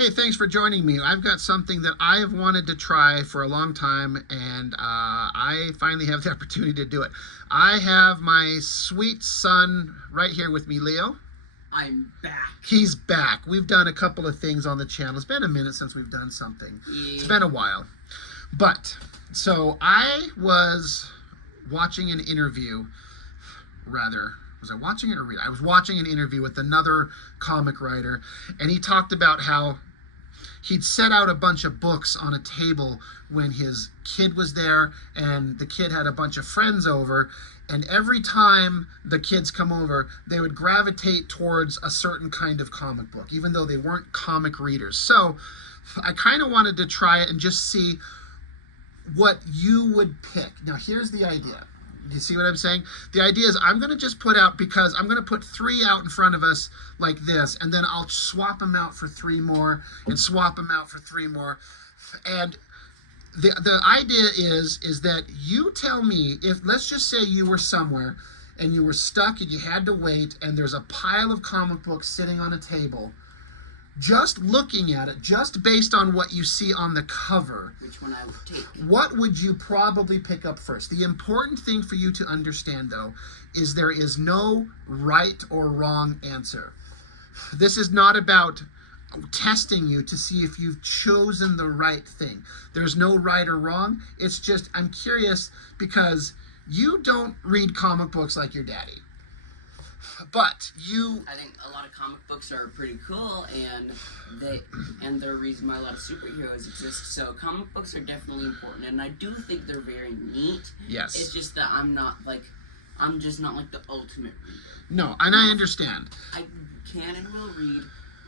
Hey, thanks for joining me. I've got something that I have wanted to try for a long time, and I finally have the opportunity to do it. I have my sweet son right here with me, Leo. I'm back. He's back. We've done a couple of things on the channel. It's been a minute since we've done something. Yeah. It's been a while. But, so I was watching an interview, was I watching it or reading? I was watching an interview with another comic writer, and he talked about how he'd set out a bunch of books on a table when his kid was there, and the kid had a bunch of friends over, and every time the kids come over, they would gravitate towards a certain kind of comic book, even though they weren't comic readers. So I kind of wanted to try it and just see what you would pick. Now, here's the idea. You see what I'm saying? The idea is I'm going to just put out, because I'm going to put 3 out in front of us like this, and then I'll swap them out for 3 more and swap them out for 3 more. And the idea is that you tell me, if let's just say you were somewhere and you were stuck and you had to wait, and there's a pile of comic books sitting on a table. Just looking at it, just based on what you see on the cover, which one I would take? What would you probably pick up first? The important thing for you to understand, though, is there is no right or wrong answer. This is not about testing you to see if you've chosen the right thing. There's no right or wrong. It's just, I'm curious because you don't read comic books like your daddy. But I think a lot of comic books are pretty cool, and they're the reason why a lot of superheroes exist. So comic books are definitely important, and I do think they're very neat. Yes. It's just that I'm just not like the ultimate reader. No, and I understand. I can and will read.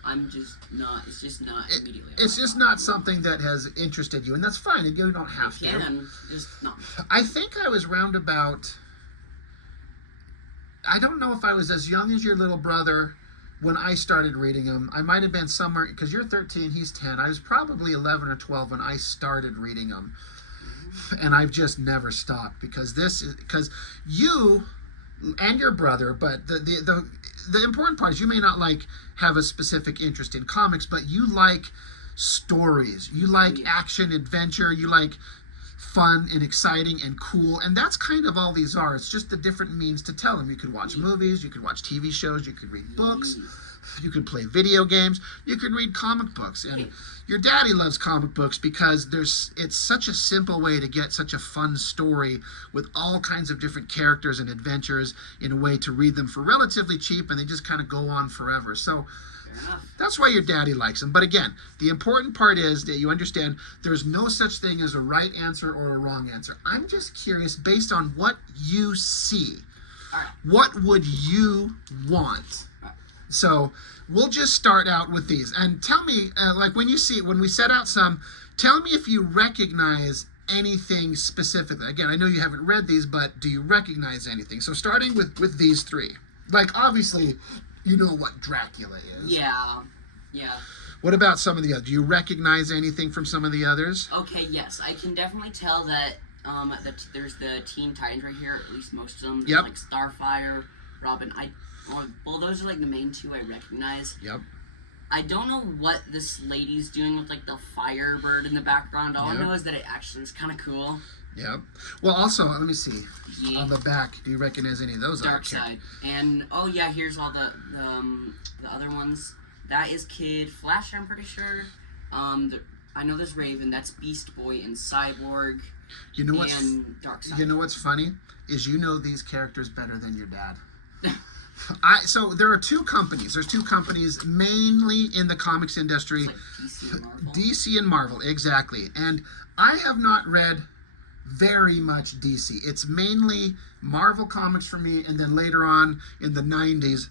I'm just not. It's just not immediately. It's just not something that has interested you, and that's fine. You don't have to. Just not. I think I was round about. I don't know if I was as young as your little brother when I started reading them. I might have been somewhere, because you're 13, he's 10. I was probably 11 or 12 when I started reading them. And I've just never stopped, because you and your brother, but the important part is you may not have a specific interest in comics, but you like stories. You like action, adventure, you like fun and exciting and cool, and that's kind of all these are. It's just the different means to tell them. You could watch movies, you could watch TV shows, you could read books, you could play video games, you could read comic books. And your daddy loves comic books because it's such a simple way to get such a fun story with all kinds of different characters and adventures in a way to read them for relatively cheap, and they just kind of go on forever. So that's why your daddy likes them. But again, the important part is that you understand there's no such thing as a right answer or a wrong answer. I'm just curious, based on what you see, what would you want? So we'll just start out with these. And tell me, when we set out some, tell me if you recognize anything specifically. Again, I know you haven't read these, but do you recognize anything? So starting with these 3. Obviously, you know what Dracula is. Yeah. What about some of the others? Do you recognize anything from some of the others? Okay, yes. I can definitely tell that there's the Teen Titans right here, at least most of them. Yep. Like Starfire, Robin. Well, those are the main 2 I recognize. Yep. I don't know what this lady's doing with the Firebird in the background. All I know is that it actually is kind of cool. Yep. Well, also, let me see. On the back, do you recognize any of those? Darkseid. And, oh yeah, here's all the other ones. That is Kid Flash, I'm pretty sure. I know there's Raven. That's Beast Boy and Cyborg. You know and Darkseid. You know what's funny? Is you know these characters better than your dad. So there are 2 companies. There's 2 companies mainly in the comics industry. It's like DC and Marvel. DC and Marvel, exactly. And I have not read very much DC. It's mainly Marvel comics for me, and then later on in the 90s,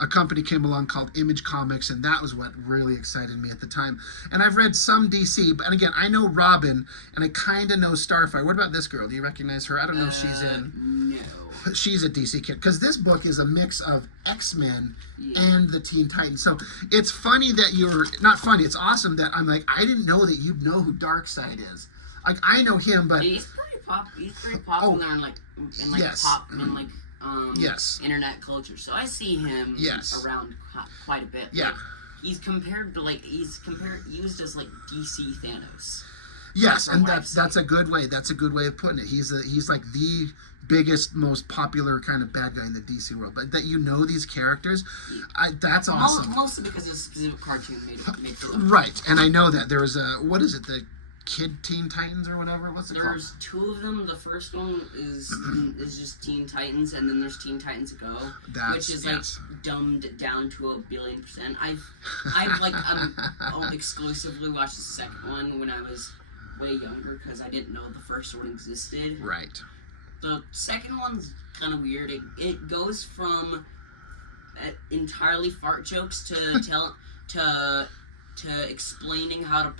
a company came along called Image Comics, and that was what really excited me at the time. And I've read some DC, and again, I know Robin, and I kind of know Starfire. What about this girl? Do you recognize her? I don't know if she's in. No. She's a DC kid, because this book is a mix of X-Men and the Teen Titans. So it's funny that not funny, it's awesome that I'm I didn't know that you know who Darkseid is. I know him, but he's pretty popular in pop and yes. internet culture. So I see him around quite a bit. Yeah. he's compared to used as like DC Thanos. Yes, and that's a good way. That's a good way of putting it. He's like the biggest, most popular kind of bad guy in the DC world. But that you know these characters, that's awesome. Mostly because of a specific cartoon made for them. Right, and I know that there was what is it, the Teen Titans or whatever? What's it called? There's two of them. The first one is just Teen Titans, and then there's Teen Titans Go, which is like dumbed down to 1,000,000,000%. I've exclusively watched the second one when I was way younger because I didn't know the first one existed. Right. The second one's kind of weird. It goes from entirely fart jokes to explaining how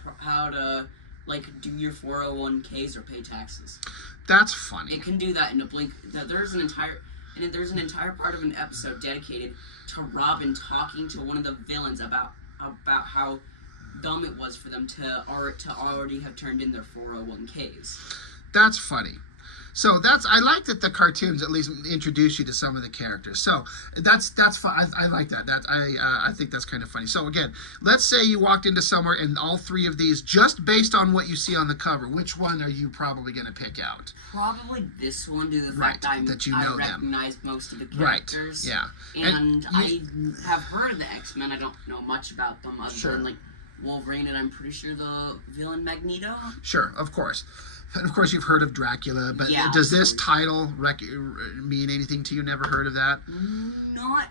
to like do your 401ks or pay taxes. That's funny. It can do that in a blink. There's an entire part of an episode dedicated to Robin talking to one of the villains about how dumb it was for them to already have turned in their 401ks. That's funny. So I like that the cartoons at least introduce you to some of the characters. So that's fun. I like that. I think that's kind of funny. So again, let's say you walked into somewhere and all three of these, just based on what you see on the cover, which one are you probably going to pick out? Probably this one, due to the fact I recognize most of the characters. Right. Yeah. And I have heard of the X-Men. I don't know much about them other than like Wolverine, and I'm pretty sure the villain Magneto. Sure, of course. And of course, you've heard of Dracula, but does this title mean anything to you? Never heard of that? Not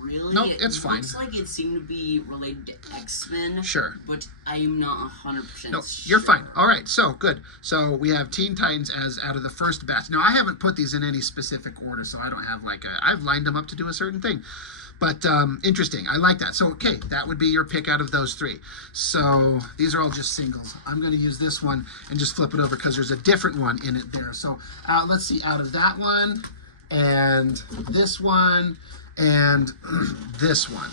really. No, it's fine. It looks like it seemed to be related to X-Men. Sure. But I'm not 100% no, sure. You're fine. All right, so good. So we have Teen Titans as out of the first batch. Now, I haven't put these in any specific order, so I don't have I've lined them up to do a certain thing. But interesting. I like that. So, okay, that would be your pick out of those three. So these are all just singles. I'm going to use this one and just flip it over because there's a different one in it there. So let's see, out of that one and this one and this one.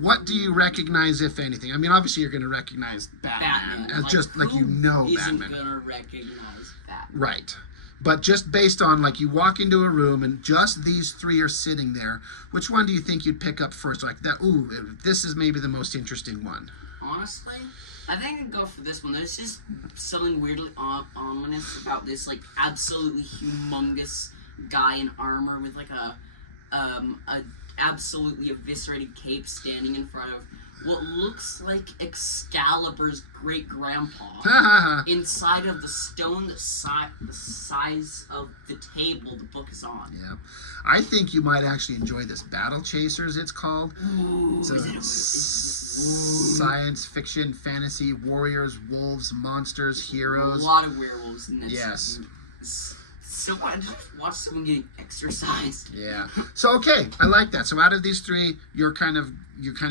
What do you recognize, if anything? I mean, obviously you're going to recognize Batman. As just like you know Batman. Isn't going to recognize Batman? Right. But just based on, like, you walk into a room and just these three are sitting there, which one do you think you'd pick up first? Like, this is maybe the most interesting one. Honestly, I think I'd go for this one. There's just something weirdly ominous about this, like, absolutely humongous guy in armor with, like, a absolutely eviscerated cape standing in front of what looks like Excalibur's great-grandpa inside of the stone the size of the table the book is on. Yeah. I think you might actually enjoy this. Battle Chasers, it's called. Ooh, It's science fiction, fantasy, warriors, wolves, monsters, heroes. A lot of werewolves in this. Yes. So I just watch someone getting exercised. Yeah. So okay, I like that. So out of these three, you're kind of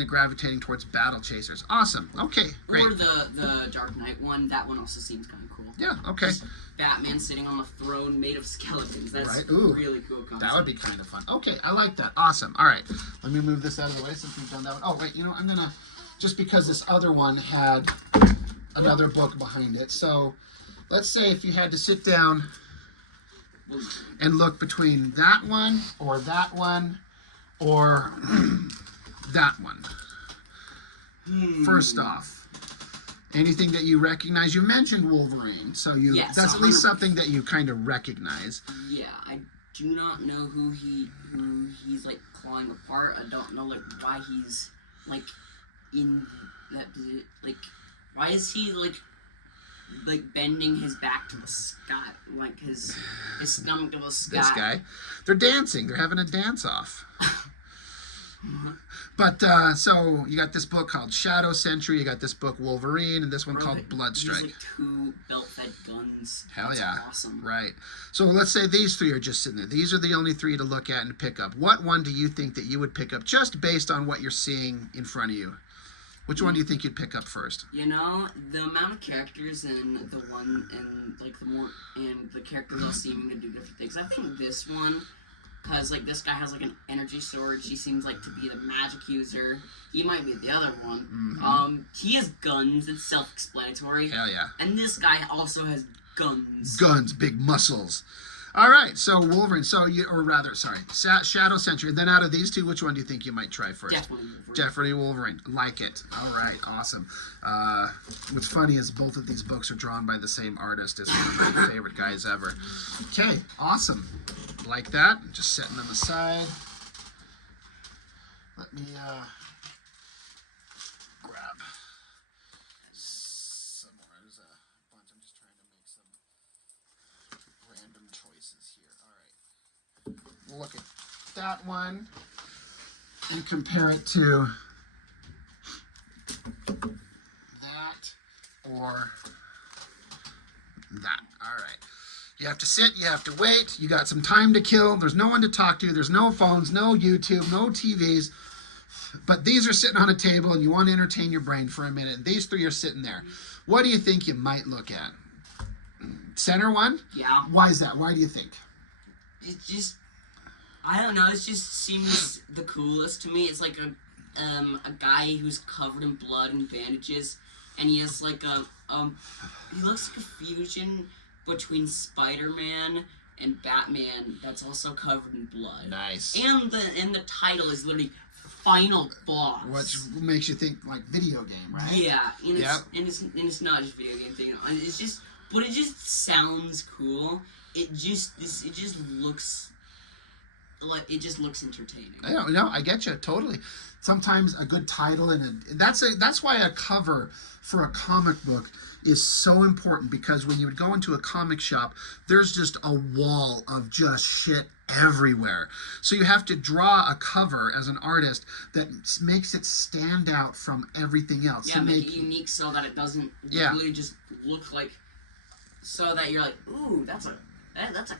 gravitating towards Battle Chasers. Awesome. Okay, great. Or the Dark Knight one. That one also seems kind of cool. Yeah. Okay. Just Batman sitting on the throne made of skeletons. That's right. Ooh, really cool concept. That would be kind of fun. Okay, I like that. Awesome. All right. Let me move this out of the way since we've done that one. Oh wait, I'm gonna just because this other one had another book behind it. So let's say if you had to sit down and look between that one or that one or that one. First off, anything that you recognize? You mentioned Wolverine, so that's at least something that you kind of recognize. Yeah, I do not know who he's like clawing apart. I don't know like why he's like in that, like why is he like bending his back to the sky, like his stomach to the sky. This guy. They're dancing. They're having a dance-off. But, so, you got this book called Shadow Sentry, you got this book Wolverine, and this one called Bloodstrike. Like 2 belt-fed guns. Hell That's yeah. Awesome. Right. So let's say these 3 are just sitting there. These are the only 3 to look at and pick up. What one do you think that you would pick up just based on what you're seeing in front of you? Which one do you think you'd pick up first? You know, the amount of characters and the characters all seeming to do different things. I think this one, because like this guy has like an energy sword. She seems like to be the magic user. He might be the other one. Mm-hmm. He has guns. It's self-explanatory. Hell yeah. And this guy also has guns. Guns, big muscles. All right, so Wolverine. Shadow Sentry. And then out of these two, which one do you think you might try first? Definitely Wolverine. Like it. All right, awesome. What's funny is both of these books are drawn by the same artist. It's one of my favorite guys ever. Okay, awesome. Like that. Just setting them aside. Let me grab some more. There's a bunch. I'm just trying to make some random choices here. All right. We'll look at that one and compare it to that or that. All right. You have to sit, you have to wait, you got some time to kill, there's no one to talk to, there's no phones, no YouTube, no TVs, but these are sitting on a table and you want to entertain your brain for a minute, and these three are sitting there. What do you think you might look at? Center one? Yeah. Why is that? Why do you think? It just, I don't know, it just seems the coolest to me. It's like a guy who's covered in blood and bandages, and he has like he looks like a fusion between Spider-Man and Batman that's also covered in blood. Nice. And the title is literally Final Boss. Which makes you think like video game, right? Yeah, and it's not just video game thing. It's just, but it just sounds cool. It just looks entertaining. I get you totally. Sometimes a good title and that's why a cover for a comic book is so important, because when you would go into a comic shop, there's just a wall of just shit everywhere. So you have to draw a cover as an artist that makes it stand out from everything else. Yeah, make it unique so that it doesn't really just look like, so that you're like, ooh, that's a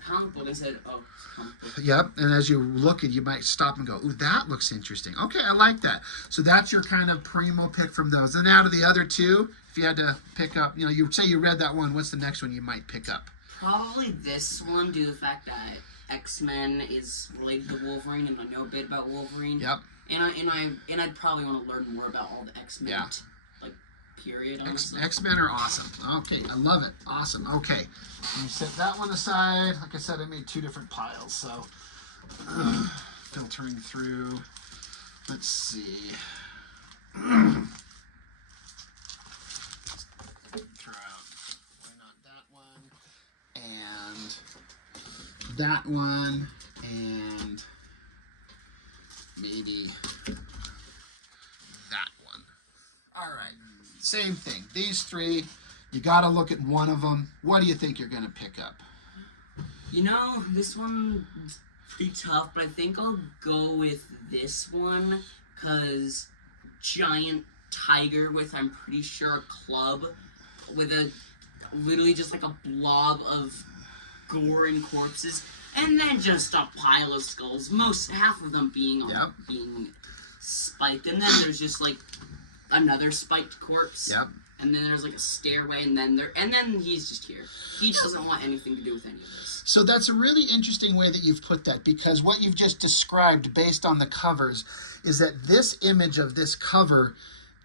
comic book instead of comic book. Yep, and as you look at, you might stop and go, ooh, that looks interesting. Okay, I like that. So that's your kind of primo pick from those. And out of the other two, if you had to pick up, you say you read that one, what's the next one you might pick up? Probably this one, due to the fact that X-Men is related to Wolverine, and I know a bit about Wolverine. Yep. And I'd probably want to learn more about all the X-Men. Yeah. Period. Honestly. X-Men are awesome. Okay, I love it. Awesome. Okay, you set that one aside. Like I said, I made two different piles, so filtering through. Let's see. Throw out. Why not that one? And that one, and maybe that one. All right. Same thing. These three, you got to look at one of them. What do you think you're going to pick up? This one's pretty tough, but I think I'll go with this one, because giant tiger with, I'm pretty sure, a club with literally just like a blob of gore and corpses, and then just a pile of skulls, half of them being spiked, and then there's just like another spiked corpse. Yep. And then there's like a stairway, and then he's just here. He doesn't want anything to do with any of this. So that's a really interesting way that you've put that, because what you've just described based on the covers is that this image of this cover,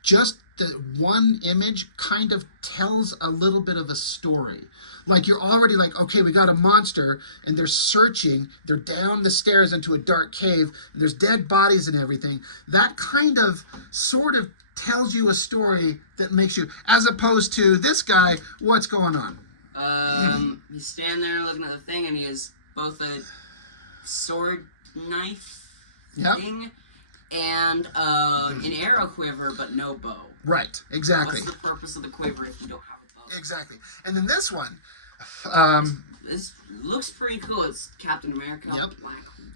just the one image, kind of tells a little bit of a story. Like, you're already like, okay, we got a monster, and they're searching, they're down the stairs into a dark cave, and there's dead bodies and everything. That kind of sort of tells you a story that makes you, as opposed to this guy, what's going on? He's standing there looking at the thing, and he has both a sword knife thing and an arrow quiver, but no bow. Right, exactly. What's the purpose of the quiver if you don't have a bow? Exactly. And then this one, this looks pretty cool. It's Captain America, Black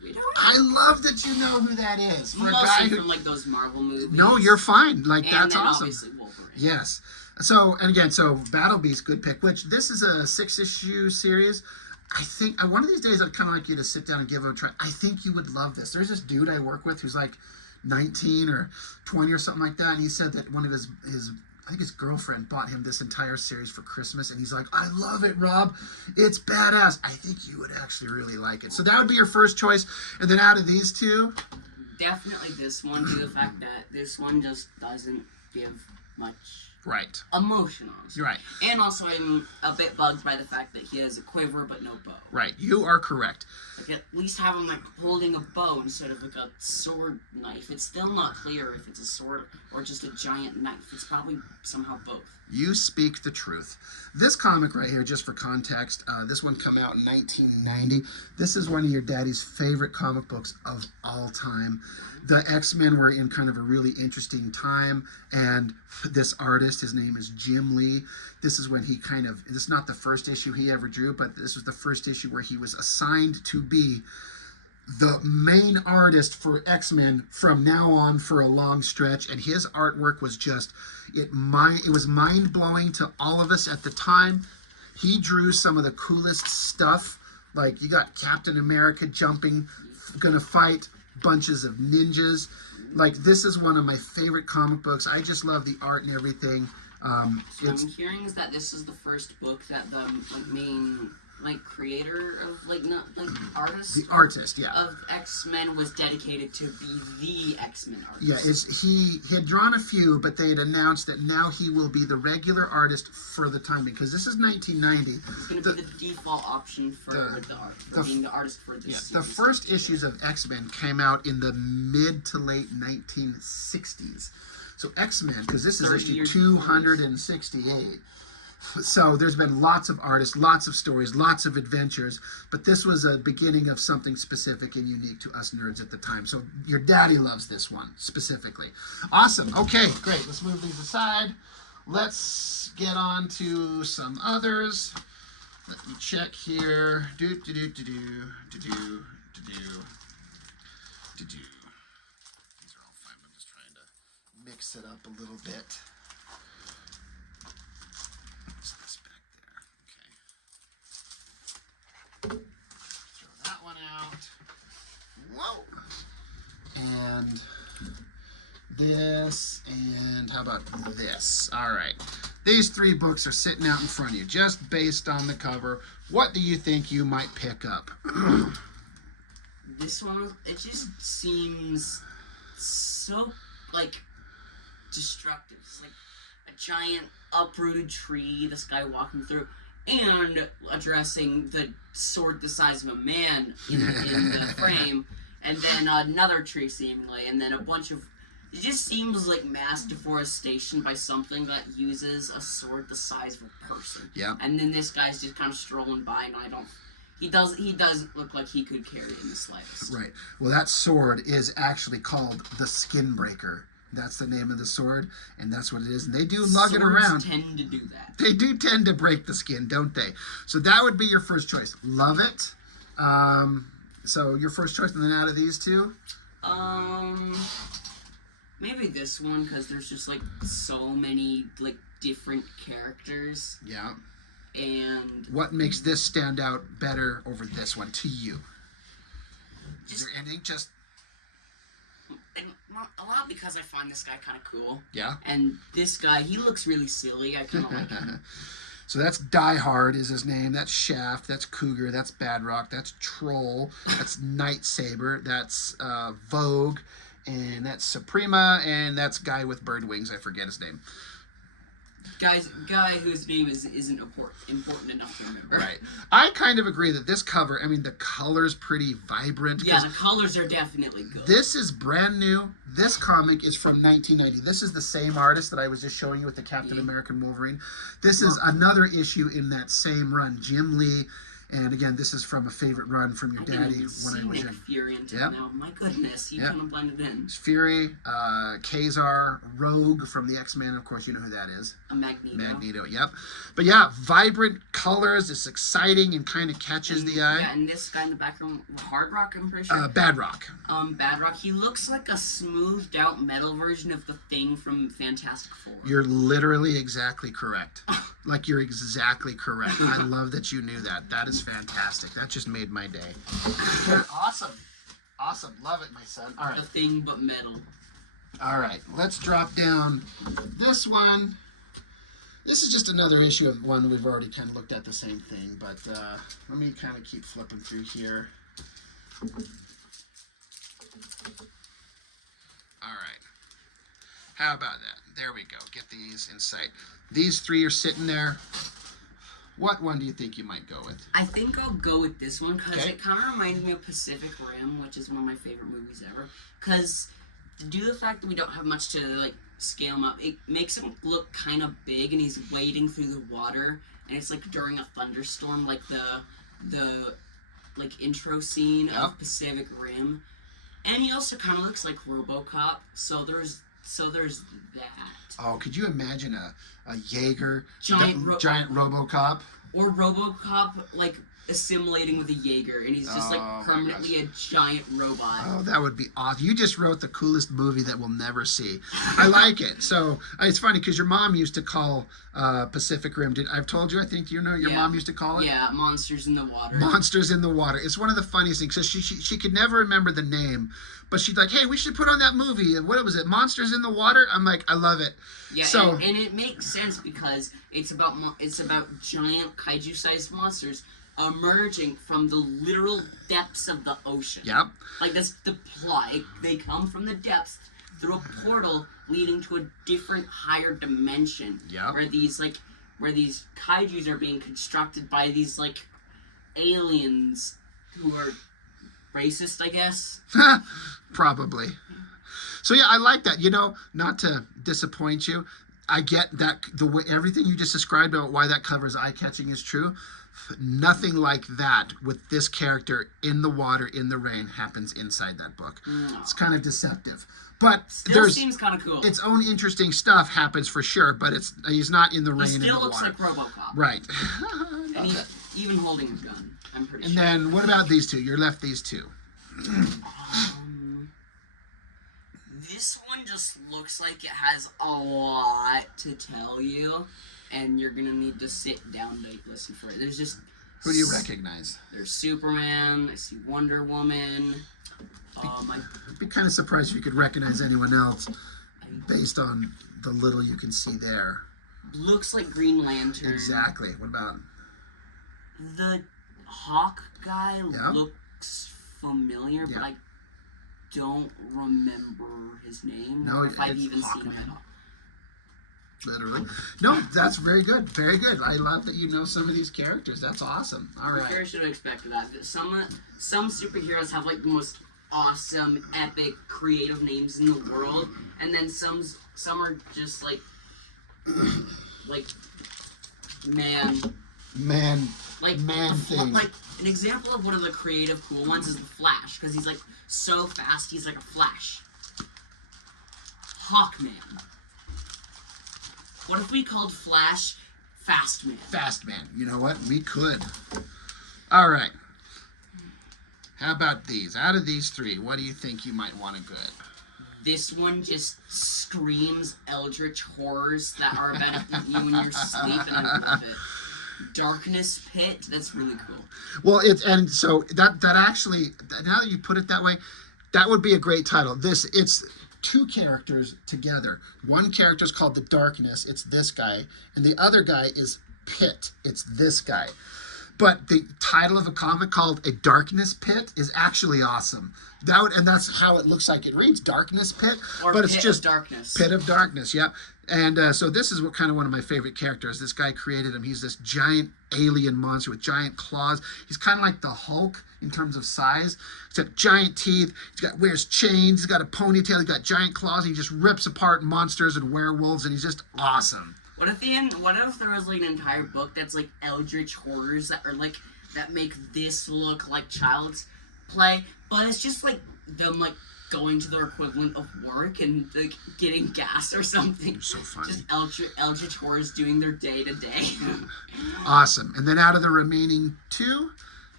Widow. I love that you know who that is. For Mostly a guy who, from like those Marvel movies. No, you're fine. Like, and that's then awesome. Obviously Wolverine. Yes. So, and again, so Battle Beast, good pick. Which this is a 6-issue series. I think one of these days I'd kind of like you to sit down and give it a try. I think you would love this. There's this dude I work with who's like 19 or 20 or something like that, and he said that one of his I think his girlfriend bought him this entire series for Christmas, and he's like, I love it, Rob. It's badass. I think you would actually really like it. So that would be your first choice. And then out of these two? Definitely this one, due to the fact that this one just doesn't give much Right. emotion on it. Right. And also, I'm a bit bugged by the fact that he has a quiver but no bow. Right. You are correct. Like, at least have him, like, holding a bow instead of, like, a sword knife. It's still not clear if it's a sword or just a giant knife. It's probably somehow both. You speak the truth. This comic right here, just for context, this one came out in 1990. This is one of your daddy's favorite comic books of all time. The X-Men were in kind of a really interesting time, and this artist, his name is Jim Lee. This is when he this is not the first issue he ever drew, but this was the first issue where he was assigned to be the main artist for X-Men from now on for a long stretch, and his artwork was just, it was mind-blowing to all of us at the time. He drew some of the coolest stuff, like you got Captain America jumping, gonna fight bunches of ninjas. Like, this is one of my favorite comic books. I just love the art and everything. So I'm hearing is that this is the first book that the main creator of artist. The artist, yeah. Of X-Men was dedicated to be the X-Men artist. Yeah, he had drawn a few, but they had announced that now he will be the regular artist for the time, because this is 1990. It's going to be the default option for being the artist for this series. The first issues of X-Men came out in the mid to late 1960s. So X-Men, because this is issue 268. So there's been lots of artists, lots of stories, lots of adventures, but this was a beginning of something specific and unique to us nerds at the time. So your daddy loves this one specifically. Awesome. Okay, great. Let's move these aside. Let's get on to some others. Let me check here. These are all fine. I'm just trying to mix it up a little bit. Whoa! And this, and how about this? All right. These three books are sitting out in front of you, just based on the cover. What do you think you might pick up? This one, it just seems so, destructive. It's like a giant uprooted tree, this guy walking through, and addressing the sword the size of a man in the frame, and then another tree seemingly, and then a bunch of... It just seems like mass deforestation by something that uses a sword the size of a person. Yeah. And then this guy's just kind of strolling by, and he doesn't look like he could carry it in the slightest. Right. Well, that sword is actually called the Skinbreaker. That's the name of the sword, and that's what it is. And they do lug it around. Swords tend to do that. They do tend to break the skin, don't they? So that would be your first choice. Love it. So your first choice, and then out of these two? Maybe this one, because there's just, so many, different characters. Yeah. And... What makes this stand out better over this one to you? Is there anything just... A lot because I find this guy kind of cool. Yeah. And this guy, he looks really silly. I kind of like him. So that's Die Hard is his name. That's Shaft. That's Cougar. That's Badrock. That's Troll. That's Night Saber. That's Vogue. And that's Suprema. And that's Guy with Bird Wings. I forget his name. Guy whose name isn't important enough to remember. Right. I kind of agree that this cover, I mean, the color's pretty vibrant. Yeah, the colors are definitely good. This is brand new. This comic is from 1990. This is the same artist that I was just showing you with the Captain America Wolverine. This is another issue in that same run. Jim Lee. And again, this is from a favorite run from your daddy when I was young. Fury until now. My goodness, he kind of blended in. It's Fury, Kazar, Rogue from the X-Men. Of course, you know who that is. A Magneto. Magneto, yep. But yeah, vibrant colors. It's exciting and kind of catches the eye. Yeah, and this guy in the background, Hard Rock, I'm pretty sure. Badrock. Badrock. He looks like a smoothed out metal version of the Thing from Fantastic Four. You're literally exactly correct. You're exactly correct. I love that you knew that. That is fantastic. That just made my day. Awesome. Awesome. Love it, my son. All right. A Thing but metal. All right. Let's drop down this one. This is just another issue of one we've already kind of looked at the same thing, but let me kind of keep flipping through here. All right. How about that? There we go. Get these in sight. These three are sitting there. What one do you think you might go with? I think I'll go with this one because Okay. it kind of reminds me of Pacific Rim, which is one of my favorite movies ever. Because due to the fact that we don't have much to like scale him up, it makes him look kind of big, and he's wading through the water, and it's like during a thunderstorm, like the like intro scene Yep. of Pacific Rim, and he also kind of looks like RoboCop. So there's that. Oh, could you imagine a Jaeger Giant RoboCop? Or RoboCop like assimilating with a Jaeger, and he's just Oh, like my permanently a giant robot. Oh, that would be awesome. You just wrote the coolest movie that we'll never see. I like it. So it's funny because your mom used to call Pacific Rim. I've told you, I think you know your mom used to call it? Yeah, Monsters in the Water. Monsters in the Water. It's one of the funniest things. So she could never remember the name, but she'd like, hey, we should put on that movie. What was it? Monsters in the Water? I'm like, I love it. Yeah, so, and it makes sense because it's about giant kaiju-sized monsters emerging from the literal depths of the ocean. Yep. Like that's the plot. They come from the depths through a portal leading to a different, higher dimension. Yep. Where these kaijus are being constructed by these like aliens who are racist, I guess. Probably. So yeah, I like that. You know, not to disappoint you, I get that the way everything you just described about why that cover is eye-catching is true. Nothing like that with this character in the water, in the rain, happens inside that book. No. It's kind of deceptive. But Still seems kind of cool. Its own interesting stuff happens for sure, but he's not in the rain in the water. He still looks like RoboCop. Right. And he's even holding a gun, I'm pretty and sure. then what about these two? You're left these two. This one just looks like it has a lot to tell you, and you're gonna need to sit down to listen for it. There's just... Who do you recognize? There's Superman, I see Wonder Woman, I'd be kind of surprised if you could recognize anyone else based on the little you can see there. Looks like Green Lantern. Exactly. What about The Hawk guy Yeah. looks familiar, Yeah. but I don't remember his name. No, or if I've it's even seen him Hawkman. at all. literally? No, that's very good. Very good. I love that you know some of these characters. That's awesome. All I right. should have expected that. Some superheroes have like the most awesome, epic, creative names in the world, and then some are just like man thing. Like an example of one of the creative cool ones is the Flash, because he's like so fast, he's like a Flash. Hawkman. What if we called Flash Fastman? Fastman. You know what? We could. All right. How about these? Out of these three, what do you think you might want to go? This one just screams eldritch horrors that are about to eat you when you're asleep, and I love it. Darkness Pit, that's really cool. Well, so that actually, now that you put it that way, that would be a great title. It's two characters together. One character is called the Darkness. It's this guy, and the other guy is Pit. It's this guy. But the title of a comic called A Darkness Pit is actually awesome. And that's how it looks like it reads, Darkness Pit. Or but Pit it's just of Darkness. Pit of Darkness, yep. And so this is one of my favorite characters. This guy created him. He's this giant alien monster with giant claws. He's kind of like the Hulk in terms of size. He's got giant teeth. Wears chains. He's got a ponytail. He's got giant claws. And he just rips apart monsters and werewolves, and he's just awesome. What if there was like an entire book that's like eldritch horrors that make this look like child's play, but it's just like them like going to their equivalent of work and like getting gas or something. You're so funny. Just eldritch horrors doing their day to day. Awesome. And then out of the remaining two,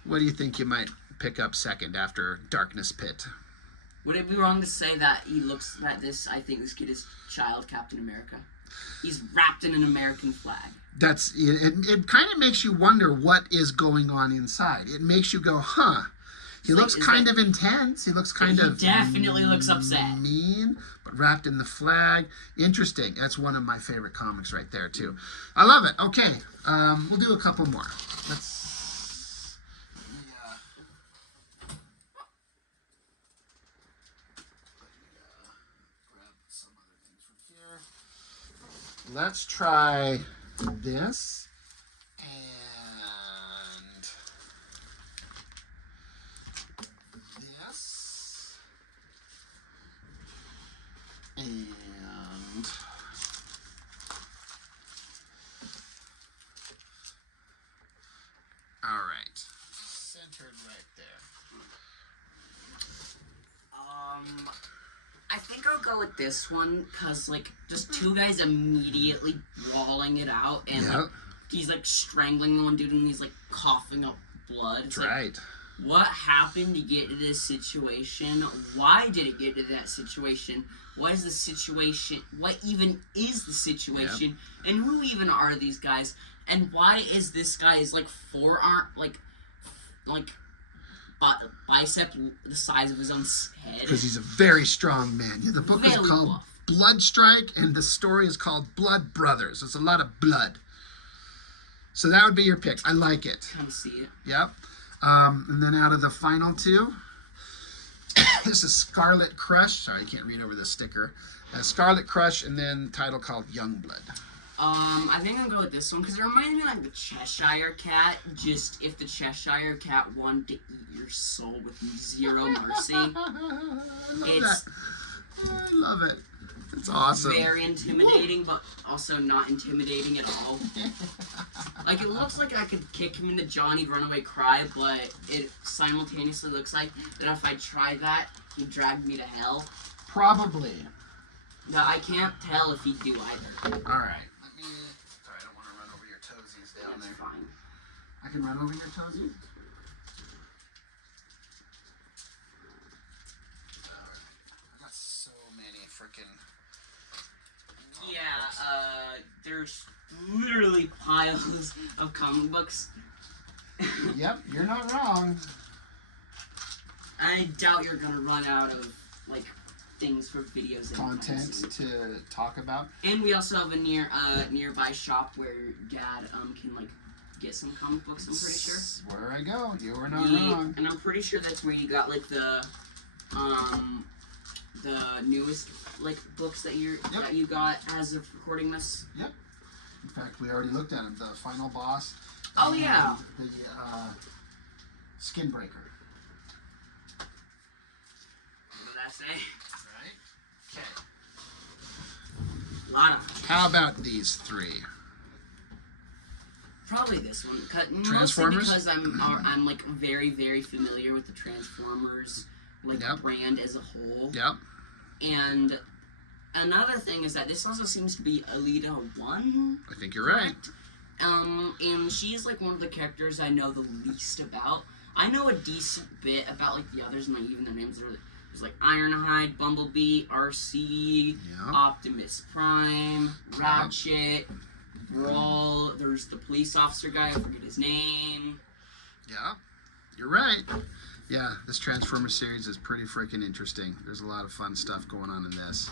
what do you think you might pick up second after Darkness Pit? Would it be wrong to say that I think this kid is child Captain America? He's wrapped in an American flag. It kind of makes you wonder what is going on inside. It makes you go, huh. He looks kind of intense. He looks kind of... He definitely looks upset. Mean, but wrapped in the flag. Interesting. That's one of my favorite comics right there, too. I love it. Okay. We'll do a couple more. Let's... grab some other things from let's try this and this and all right, centered right there. I think I'll go with this one because like just two guys immediately brawling it out, and Yep. like he's like strangling the one dude and he's like coughing up blood. It's That's like, right. what happened to get to this situation? Why did it get to that situation? What is the situation? What even is the situation? And who even are these guys? And why is this guy's like forearm like bicep the size of his own head? Because he's a very strong man. Yeah, the book is Very called buff. Blood Strike, and the story is called Blood Brothers. It's a lot of blood. So that would be your pick. I like it. Kind of see it. Yep. And then out of the final two, this is Scarlet Crush. Sorry, I can't read over the sticker. Scarlet Crush, and then title called Youngblood. I think I'll go with this one because it reminds me like the Cheshire Cat. Just if the Cheshire Cat wanted to eat your soul with zero mercy. I love It's that. I love it. It's awesome. very intimidating, but also not intimidating at all. Like it looks like I could kick him in the jaw and he'd run away cry, but it simultaneously looks like that if I tried that, he'd drag me to hell. Probably. Now I can't tell if he'd do either. All right. Sorry, I don't want to run over your toesies down That's there. fine. I can run over your toesies? Alright. I got so many freaking. Yeah, there's literally piles of comic books. Yep, you're not wrong. I doubt you're gonna run out of, like, things for videos. Content to talk about. And we also have a nearby shop where Dad can like get some comic books. I'm pretty sure. Where I go, you are not wrong. And I'm pretty sure that's where you got like the newest like books that that you got as of recording this. Yep. In fact, we already looked at them. The Final Boss. Oh yeah. The Skin Breaker. What did I say? Right. Okay. A lot of them. How about these three? Probably this one. Mostly Transformers? because I'm like very very familiar with the Transformers like brand as a whole. Yep. And another thing is that this also seems to be Alita 1. I think you're right. And she's like one of the characters I know the least about. I know a decent bit about like the others, and like even their names are. There's like Ironhide, Bumblebee, RC, Optimus Prime, Ratchet, Brawl. There's the police officer guy. I forget his name. Yeah, you're right. Yeah, this Transformers series is pretty freaking interesting. There's a lot of fun stuff going on in this.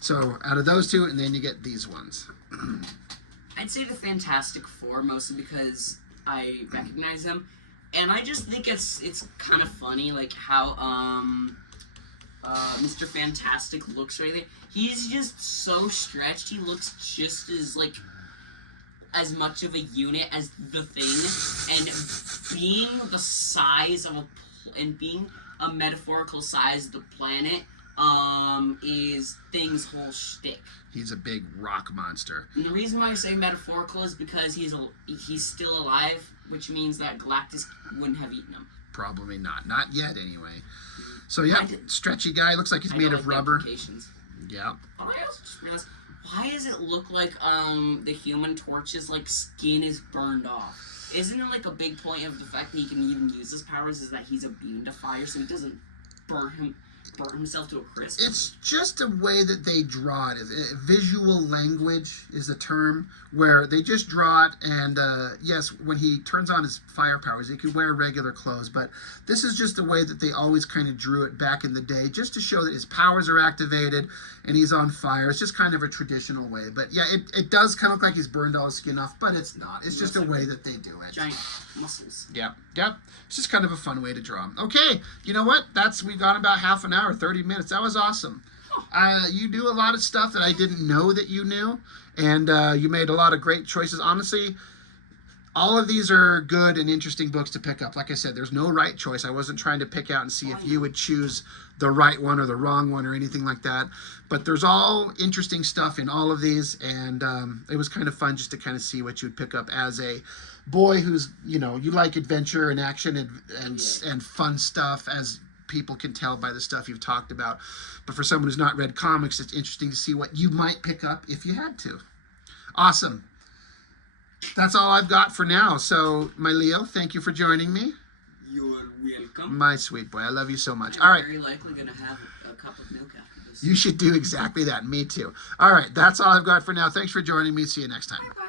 So out of those two, and then you get these ones. I'd say the Fantastic Four mostly because I recognize them, and I just think it's kind of funny like how Mr. Fantastic looks right there. He's just so stretched. He looks just as like as much of a unit as the Thing, and being the size of and being a metaphorical size of the planet is Thing's whole shtick. He's a big rock monster. And the reason why I say metaphorical is because he's still alive, which means that Galactus wouldn't have eaten him. Probably not. Not yet, anyway. So yeah, stretchy guy. Looks like he's made of rubber. Yeah. Oh, I also just realized, why does it look like the Human Torch's like skin is burned off? Isn't it like a big point of the fact that he can even use his powers is that he's immune to fire, so he doesn't burn himself to a crisp? It's just a way that they draw it. Visual language is the term, where they just draw it, and yes, when he turns on his fire powers, he can wear regular clothes, but this is just the way that they always kind of drew it back in the day, just to show that his powers are activated and he's on fire. It's just kind of a traditional way, but yeah, it does kind of look like he's burned all his skin off, but it's not. It's just a way that they do it. Giant muscles. Yep. It's just kind of a fun way to draw them. Okay, you know what? We've gone about half an hour, 30 minutes. That was awesome. You do a lot of stuff that I didn't know that you knew, and you made a lot of great choices. Honestly, all of these are good and interesting books to pick up. Like I said, there's no right choice. I wasn't trying to pick out and see if you would choose the right one or the wrong one or anything like that. But there's all interesting stuff in all of these, and it was kind of fun just to kind of see what you would pick up as a boy who's, you know, you like adventure and action and fun stuff, as people can tell by the stuff you've talked about. But for someone who's not read comics, it's interesting to see what you might pick up if you had to. Awesome. That's all I've got for now. So, my Leo, thank you for joining me. You're welcome. My sweet boy, I love you so much. I'm all right. very likely going to have a cup of milk after this. You should do exactly that. Me too. All right, that's all I've got for now. Thanks for joining me. See you next time. Bye-bye.